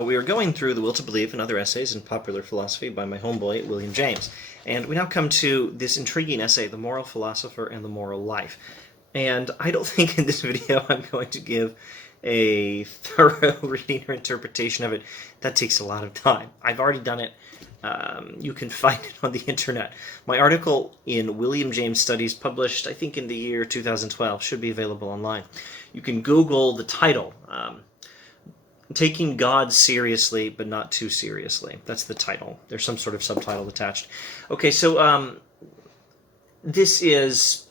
We are going through The Will to Believe and Other Essays in Popular Philosophy by my homeboy, William James. And we now come to this intriguing essay, The Moral Philosopher and the Moral Life. And I don't think in this video I'm going to give a thorough reading or interpretation of it. That takes a lot of time. I've already done it. You can find it on the internet. My article in William James Studies, published I think in the year 2012, should be available online. You can Google the title, Taking God Seriously, but Not Too Seriously. That's the title. There's some sort of subtitle attached. Okay, so this is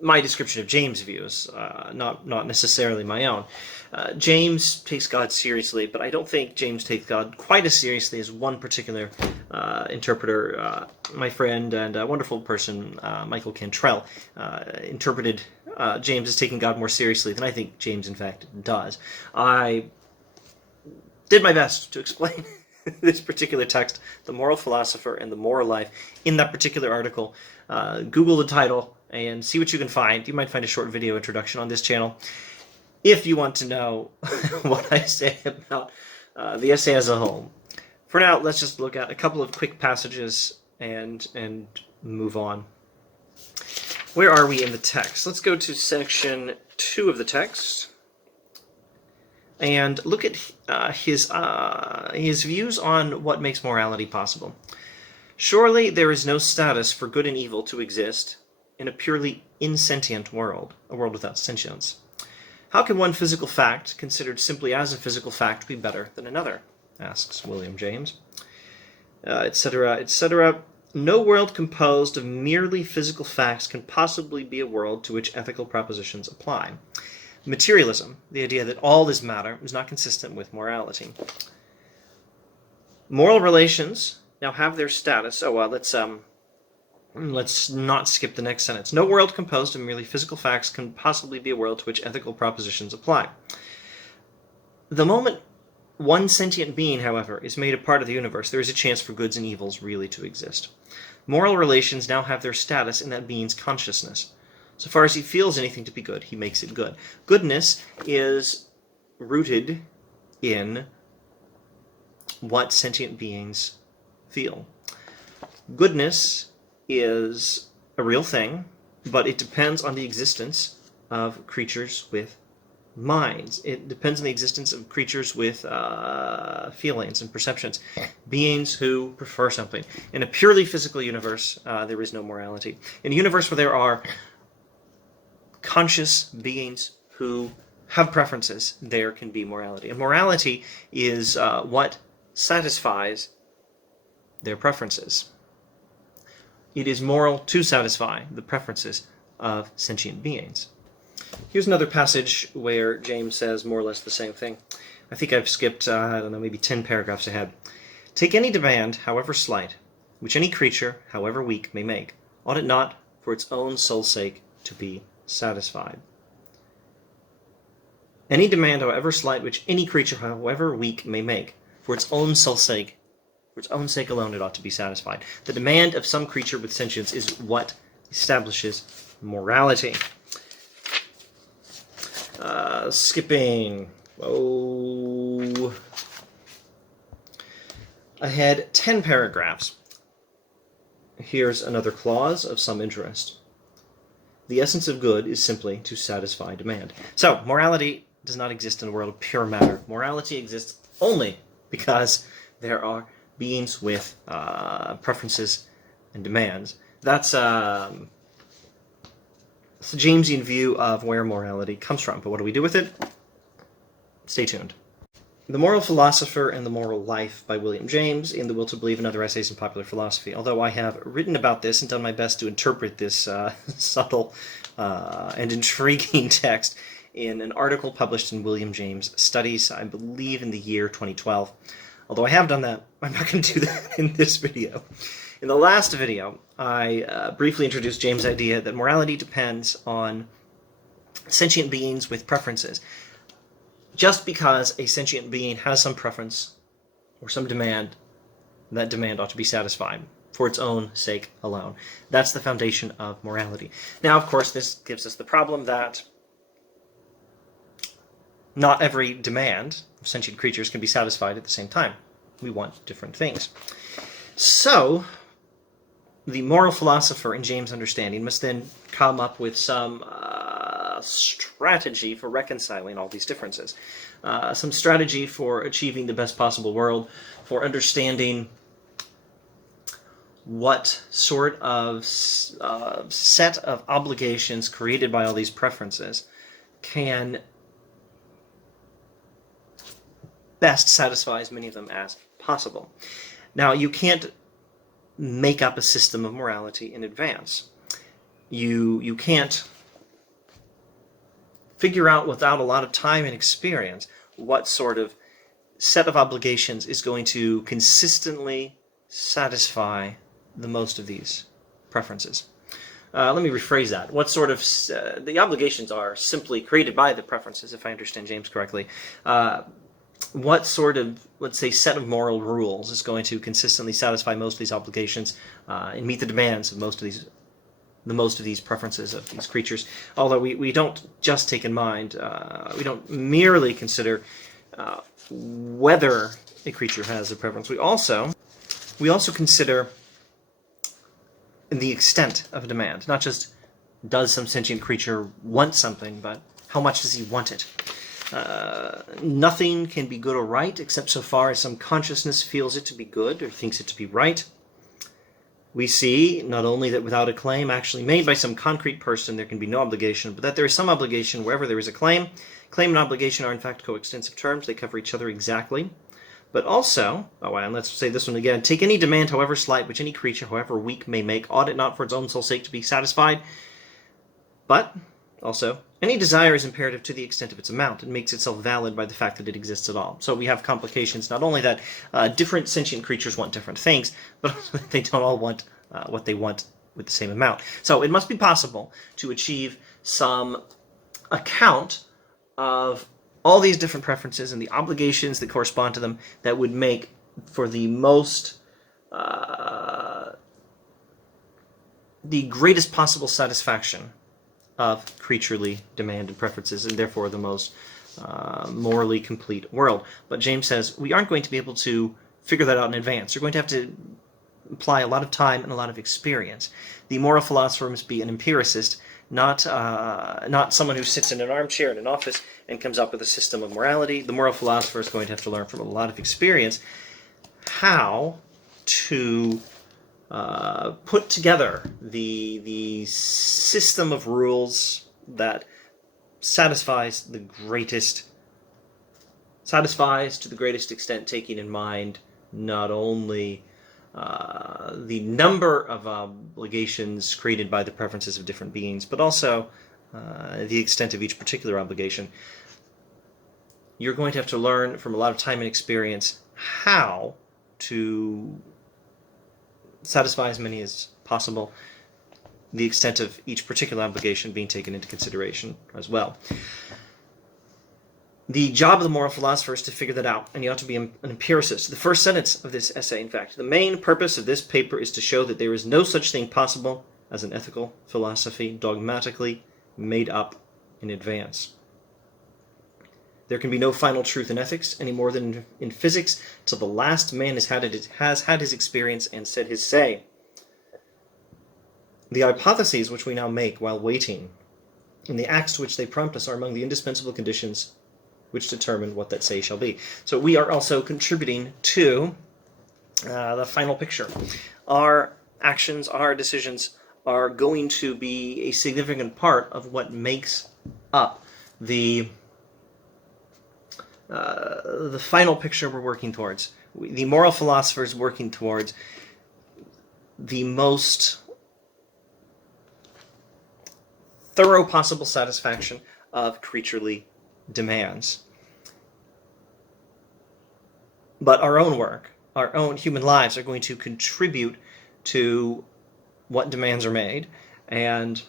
my description of James' views, not necessarily my own. James takes God seriously, but I don't think James takes God quite as seriously as one particular interpreter, my friend and a wonderful person, Michael Cantrell, interpreted James as taking God more seriously than I think James, in fact, does. I did my best to explain this particular text, The Moral Philosopher and the Moral Life, in that particular article. Google the title and see what you can find. You might find a short video introduction on this channel. If you want to know what I say about the essay as a whole. For now, let's just look at a couple of quick passages and move on. Where are we in the text? Let's go to section 2 of the text and look at his views on what makes morality possible. Surely there is no status for good and evil to exist in a purely insentient world, a world without sentience. How can one physical fact, considered simply as a physical fact, be better than another? Asks William James, etc., etc. No world composed of merely physical facts can possibly be a world to which ethical propositions apply. Materialism, the idea that all is matter, is not consistent with morality. Moral relations now have their status. Oh well, let's not skip the next sentence. No world composed of merely physical facts can possibly be a world to which ethical propositions apply. The moment one sentient being, however, is made a part of the universe, there is a chance for goods and evils really to exist. Moral relations now have their status in that being's consciousness. So far as he feels anything to be good, he makes it good. Goodness is rooted in what sentient beings feel. Goodness is a real thing, but it depends on the existence of creatures with minds. It depends on the existence of creatures with feelings and perceptions, beings who prefer something. In a purely physical universe, there is no morality. In a universe where there are conscious beings who have preferences, there can be morality. And morality is what satisfies their preferences. It is moral to satisfy the preferences of sentient beings. Here's another passage where James says more or less the same thing. I think I've skipped, I don't know, maybe 10 paragraphs ahead. Take any demand, however slight, which any creature, however weak, may make, ought it not, for its own soul's sake, to be satisfied. Any demand, however slight, which any creature, however weak, may make, for its own soul's sake, for its own sake alone, it ought to be satisfied. The demand of some creature with sentience is what establishes morality. Skipping ahead 10 paragraphs. Here's another clause of some interest. The essence of good is simply to satisfy demand. So, morality does not exist in a world of pure matter. Morality exists only because there are beings with preferences and demands. That's the Jamesian view of where morality comes from. But what do we do with it? Stay tuned. The Moral Philosopher and the Moral Life by William James in The Will to Believe and Other Essays in Popular Philosophy. Although I have written about this and done my best to interpret this subtle and intriguing text in an article published in William James Studies, I believe in the year 2012. Although I have done that, I'm not going to do that in this video. In the last video, I briefly introduced James' idea that morality depends on sentient beings with preferences. Just because a sentient being has some preference or some demand, that demand ought to be satisfied for its own sake alone. That's the foundation of morality. Now, of course, this gives us the problem that not every demand of sentient creatures can be satisfied at the same time. We want different things. So, the moral philosopher, in James' understanding, must then come up with some strategy for reconciling all these differences. Some strategy for achieving the best possible world, for understanding what sort of set of obligations created by all these preferences can best satisfy as many of them as possible. Now, you can't make up a system of morality in advance. You can't figure out without a lot of time and experience what sort of set of obligations is going to consistently satisfy the most of these preferences. Let me rephrase that. What sort of... the obligations are simply created by the preferences, if I understand James correctly. What sort of, let's say, set of moral rules is going to consistently satisfy most of these obligations and meet the demands of most of these preferences of these creatures? Although we don't just take in mind, we don't merely consider whether a creature has a preference. We also consider the extent of a demand. Not just does some sentient creature want something, but how much does he want it? Nothing can be good or right except so far as some consciousness feels it to be good or thinks it to be right. We see not only that without a claim actually made by some concrete person there can be no obligation, but that there is some obligation wherever there is a claim. Claim and obligation are in fact coextensive terms. They cover each other exactly. But also, and let's say this one again, take any demand, however slight, which any creature, however weak, may make, ought it not for its own sole sake to be satisfied? But, also, any desire is imperative to the extent of its amount. It makes itself valid by the fact that it exists at all. So we have complications, not only that different sentient creatures want different things, but also that they don't all want what they want with the same amount. So it must be possible to achieve some account of all these different preferences and the obligations that correspond to them that would make for the most, the greatest possible satisfaction of creaturely demand and preferences, and therefore the most morally complete world. But James says we aren't going to be able to figure that out in advance. You're going to have to apply a lot of time and a lot of experience. The moral philosopher must be an empiricist, not someone who sits in an armchair in an office and comes up with a system of morality. The moral philosopher is going to have to learn from a lot of experience how to put together the system of rules that satisfies to the greatest extent, taking in mind not only the number of obligations created by the preferences of different beings, but also the extent of each particular obligation. You're going to have to learn from a lot of time and experience how to satisfy as many as possible, the extent of each particular obligation being taken into consideration as well. The job of the moral philosopher is to figure that out, and you ought to be an empiricist. The first sentence of this essay, in fact, the main purpose of this paper is to show that there is no such thing possible as an ethical philosophy dogmatically made up in advance. There can be no final truth in ethics any more than in physics till the last man has had his experience and said his say. The hypotheses which we now make while waiting and the acts to which they prompt us are among the indispensable conditions which determine what that say shall be. So we are also contributing to the final picture. Our actions, our decisions are going to be a significant part of what makes up the final picture we're working towards. The moral philosopher is working towards the most thorough possible satisfaction of creaturely demands. But our own work, our own human lives are going to contribute to what demands are made and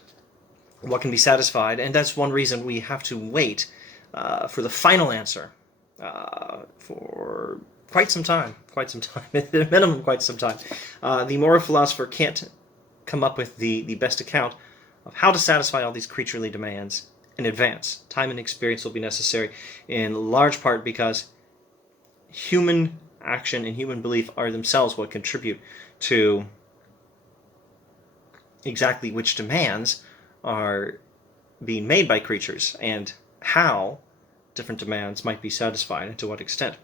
what can be satisfied, and that's one reason we have to wait for the final answer for quite some time, at a minimum quite some time. The moral philosopher can't come up with the best account of how to satisfy all these creaturely demands in advance. Time and experience will be necessary in large part because human action and human belief are themselves what contribute to exactly which demands are being made by creatures and how different demands might be satisfied and to what extent.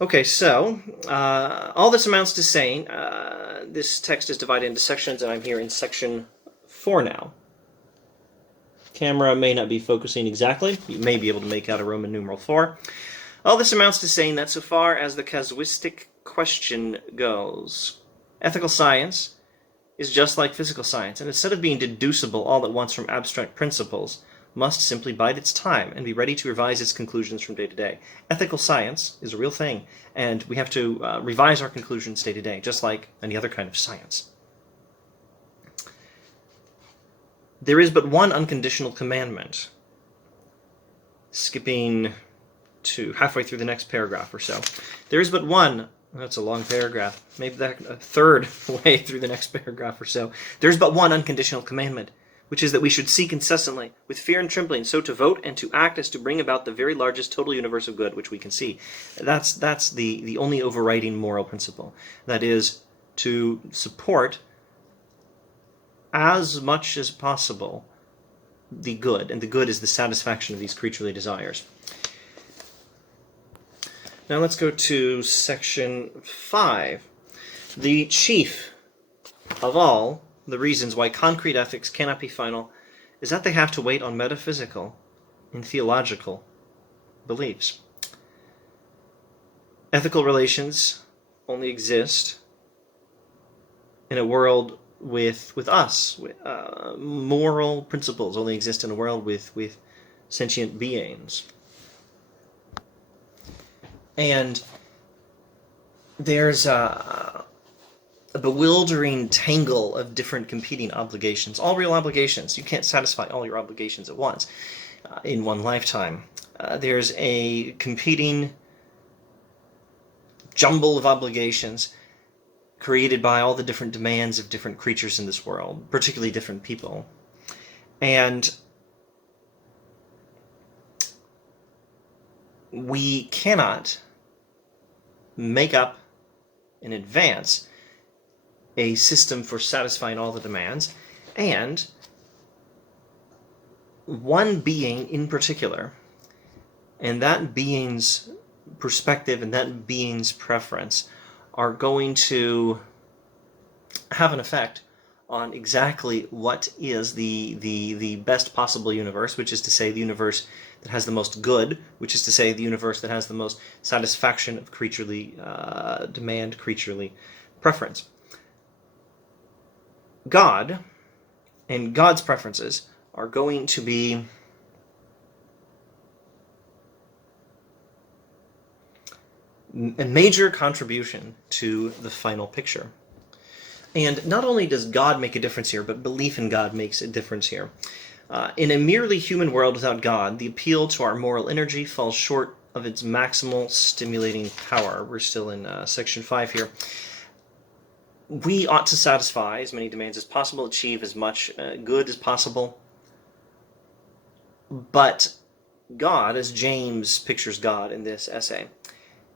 Okay, so all this amounts to saying this text is divided into sections, and I'm here in section 4 now. Camera may not be focusing exactly. You may be able to make out a Roman numeral 4. All this amounts to saying that so far as the casuistic question goes, ethical science is just like physical science, and instead of being deducible all at once from abstract principles, must simply bide its time and be ready to revise its conclusions from day to day. Ethical science is a real thing, and we have to revise our conclusions day to day, just like any other kind of science. There is but one unconditional commandment. Skipping to halfway through the next paragraph or so. There is but one, that's a long paragraph, maybe that a third way through the next paragraph or so. There is but one unconditional commandment, which is that we should seek incessantly, with fear and trembling, so to vote and to act as to bring about the very largest total universe of good which we can see. That's the only overriding moral principle. That is, to support as much as possible the good, and the good is the satisfaction of these creaturely desires. Now let's go to section 5. The chief of all the reasons why concrete ethics cannot be final is that they have to wait on metaphysical and theological beliefs. Ethical relations only exist in a world with us. Moral principles only exist in a world with sentient beings. And there's a bewildering tangle of different competing obligations, all real obligations. You can't satisfy all your obligations at once in one lifetime. There's a competing jumble of obligations created by all the different demands of different creatures in this world, particularly different people. And we cannot make up in advance a system for satisfying all the demands, and one being in particular, and that being's perspective and that being's preference are going to have an effect on exactly what is the best possible universe, which is to say the universe that has the most good, which is to say the universe that has the most satisfaction of creaturely demand, creaturely preference. God and God's preferences are going to be a major contribution to the final picture. And not only does God make a difference here, but belief in God makes a difference here. In a merely human world without God, the appeal to our moral energy falls short of its maximal stimulating power. We're still in section 5 here. We ought to satisfy as many demands as possible, achieve as much good as possible. But God, as James pictures God in this essay,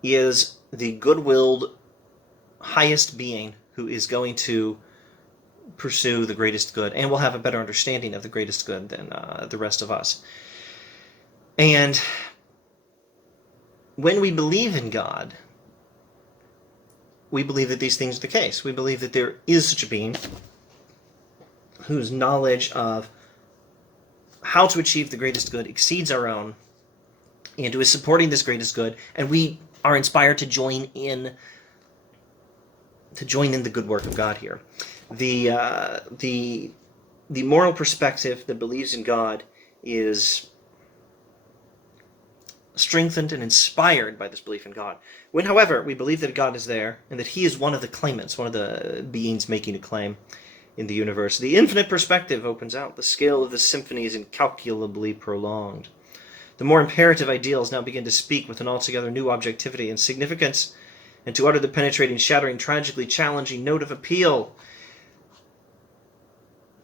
is the good-willed highest being who is going to pursue the greatest good and will have a better understanding of the greatest good than the rest of us. And when we believe in God, we believe that these things are the case. We believe that there is such a being whose knowledge of how to achieve the greatest good exceeds our own, and who is supporting this greatest good, and we are inspired to join in the good work of God here. The moral perspective that believes in God is strengthened and inspired by this belief in God. When, however, we believe that God is there and that he is one of the claimants, one of the beings making a claim in the universe, the infinite perspective opens out. The scale of the symphony is incalculably prolonged. The more imperative ideals now begin to speak with an altogether new objectivity and significance, and to utter the penetrating, shattering, tragically challenging note of appeal.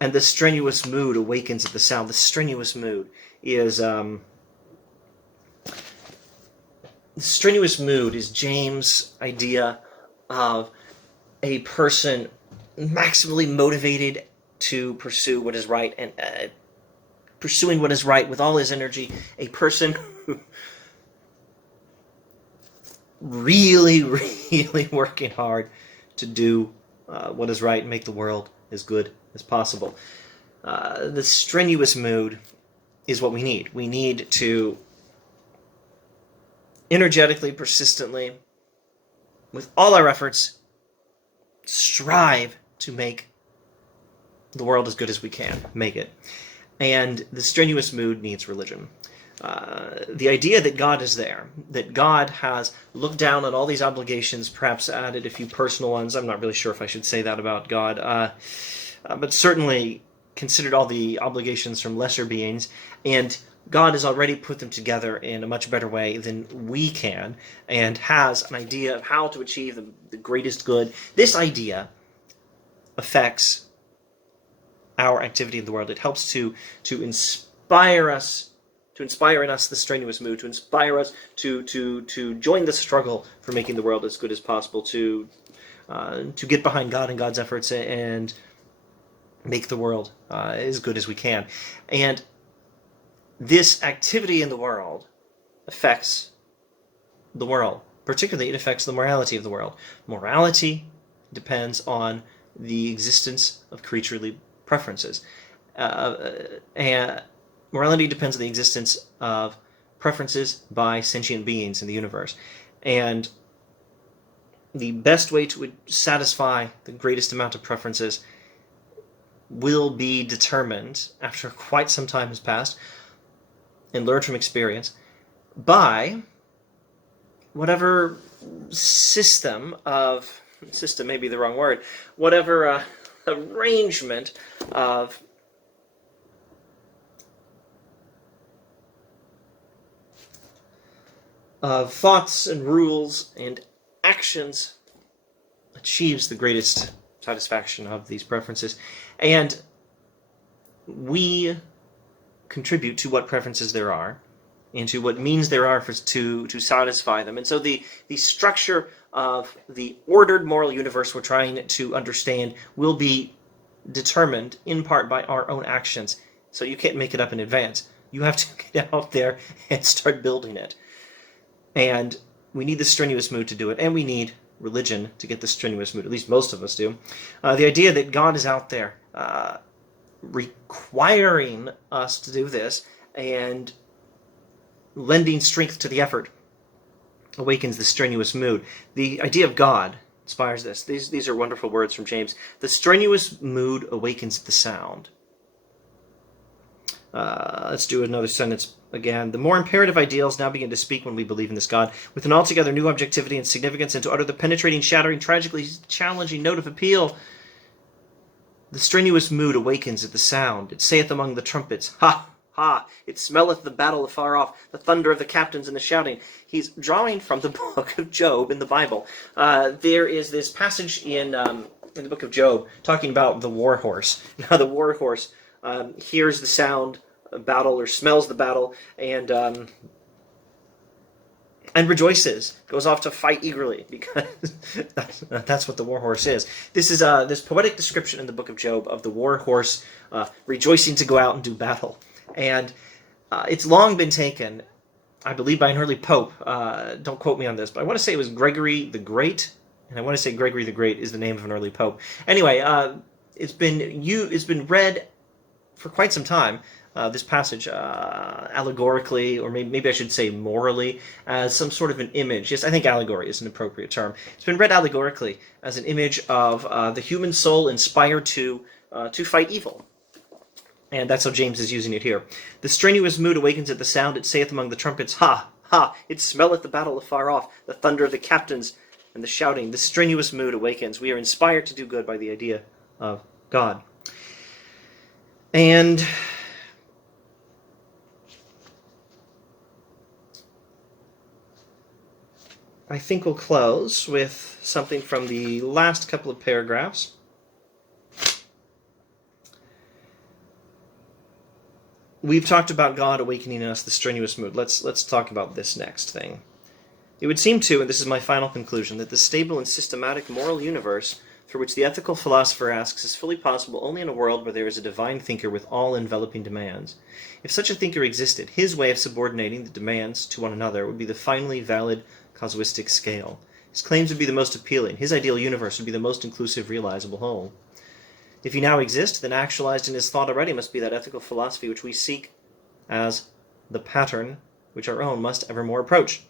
And the strenuous mood awakens at the sound. The strenuous mood is James' idea of a person maximally motivated to pursue what is right and pursuing what is right with all his energy. A person who really, really working hard to do what is right and make the world as good as possible. The strenuous mood is what we need. We need to energetically, persistently, with all our efforts, strive to make the world as good as we can make it. And the strenuous mood needs religion. The idea that God is there, that God has looked down on all these obligations, perhaps added a few personal ones. I'm not really sure if I should say that about God, but certainly considered all the obligations from lesser beings, and God has already put them together in a much better way than we can, and has an idea of how to achieve the greatest good. This idea affects our activity in the world. It helps to inspire us, to inspire in us the strenuous mood, to inspire us to join the struggle for making the world as good as possible, to get behind God and God's efforts and make the world as good as we can. And this activity in the world affects the world. Particularly, it affects the morality of the world. Morality depends on the existence of creaturely preferences. And morality depends on the existence of preferences by sentient beings in the universe. And the best way to satisfy the greatest amount of preferences will be determined after quite some time has passed and learned from experience by whatever system may be the wrong word, whatever arrangement of thoughts and rules and actions achieves the greatest satisfaction of these preferences. And we contribute to what preferences there are and to what means there are to satisfy them. And so the structure of the ordered moral universe we're trying to understand will be determined in part by our own actions. So you can't make it up in advance. You have to get out there and start building it. And we need the strenuous mood to do it, and we need religion to get the strenuous mood. At least most of us do. The idea that God is out there requiring us to do this and lending strength to the effort awakens the strenuous mood. The idea of God inspires this. These are wonderful words from James. The strenuous mood awakens the sound. Let's do another sentence again. The more imperative ideals now begin to speak when we believe in this God, with an altogether new objectivity and significance, and to utter the penetrating, shattering, tragically challenging note of appeal. The strenuous mood awakens at the sound. It saith among the trumpets, ha, ha, it smelleth the battle afar off, the thunder of the captains and the shouting. He's drawing from the book of Job in the Bible. There is this passage in the book of Job talking about the war horse. Now the war horse hears the sound of battle or smells the battle and rejoices, goes off to fight eagerly, because that's what the war horse is. This is this poetic description in the book of Job of the war horse rejoicing to go out and do battle. And it's long been taken, I believe, by an early pope. Don't quote me on this, but I want to say it was Gregory the Great, and I want to say Gregory the Great is the name of an early pope. Anyway, it's been read for quite some time, this passage, allegorically, or maybe I should say morally, as some sort of an image. Yes, I think allegory is an appropriate term. It's been read allegorically as an image of the human soul inspired to fight evil. And that's how James is using it here. The strenuous mood awakens at the sound. It saith among the trumpets, ha, ha, it smelleth the battle afar off, the thunder of the captains and the shouting. The strenuous mood awakens. We are inspired to do good by the idea of God. And I think we'll close with something from the last couple of paragraphs. we've talked about God awakening in us the strenuous mood. Let's talk about this next thing. It would seem to, and this is my final conclusion, that the stable and systematic moral universe for which the ethical philosopher asks is fully possible only in a world where there is a divine thinker with all-enveloping demands. If such a thinker existed, his way of subordinating the demands to one another would be the finally valid casuistic scale. His claims would be the most appealing. His ideal universe would be the most inclusive, realizable whole. If he now exists, then actualized in his thought already must be that ethical philosophy which we seek as the pattern which our own must evermore approach.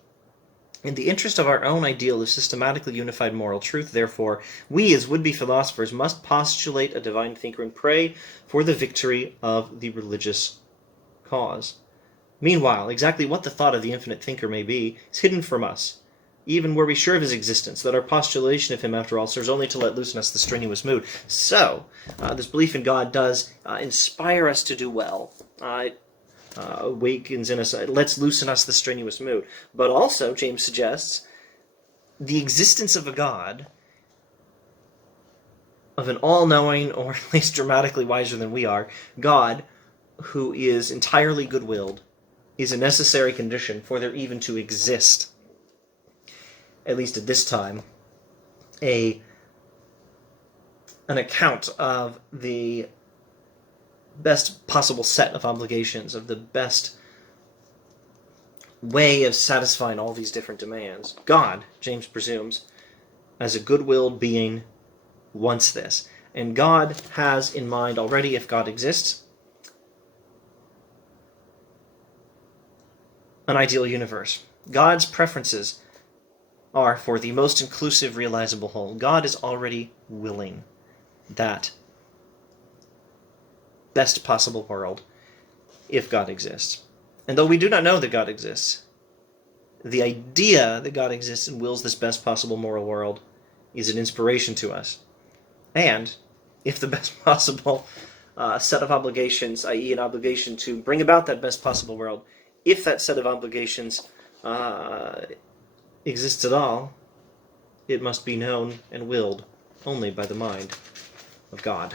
In the interest of our own ideal of systematically unified moral truth, therefore, we as would-be philosophers must postulate a divine thinker and pray for the victory of the religious cause. Meanwhile, exactly what the thought of the infinite thinker may be is hidden from us, even were we sure of his existence, that our postulation of him, after all, serves only to let loose in us the strenuous mood. So, this belief in God does inspire us to do well. Awakens in us, lets loose in us the strenuous mood. But also, James suggests, the existence of a God, of an all-knowing, or at least dramatically wiser than we are, God, who is entirely good-willed, is a necessary condition for there even to exist, at least at this time, an account of the best possible set of obligations, of the best way of satisfying all these different demands. God, James presumes, as a good-willed being, wants this. And God has in mind already, if God exists, an ideal universe. God's preferences are for the most inclusive, realizable whole. God is already willing that best possible world, if God exists. And though we do not know that God exists, the idea that God exists and wills this best possible moral world is an inspiration to us. And if the best possible set of obligations, i.e. an obligation to bring about that best possible world, if that set of obligations exists at all, it must be known and willed only by the mind of God.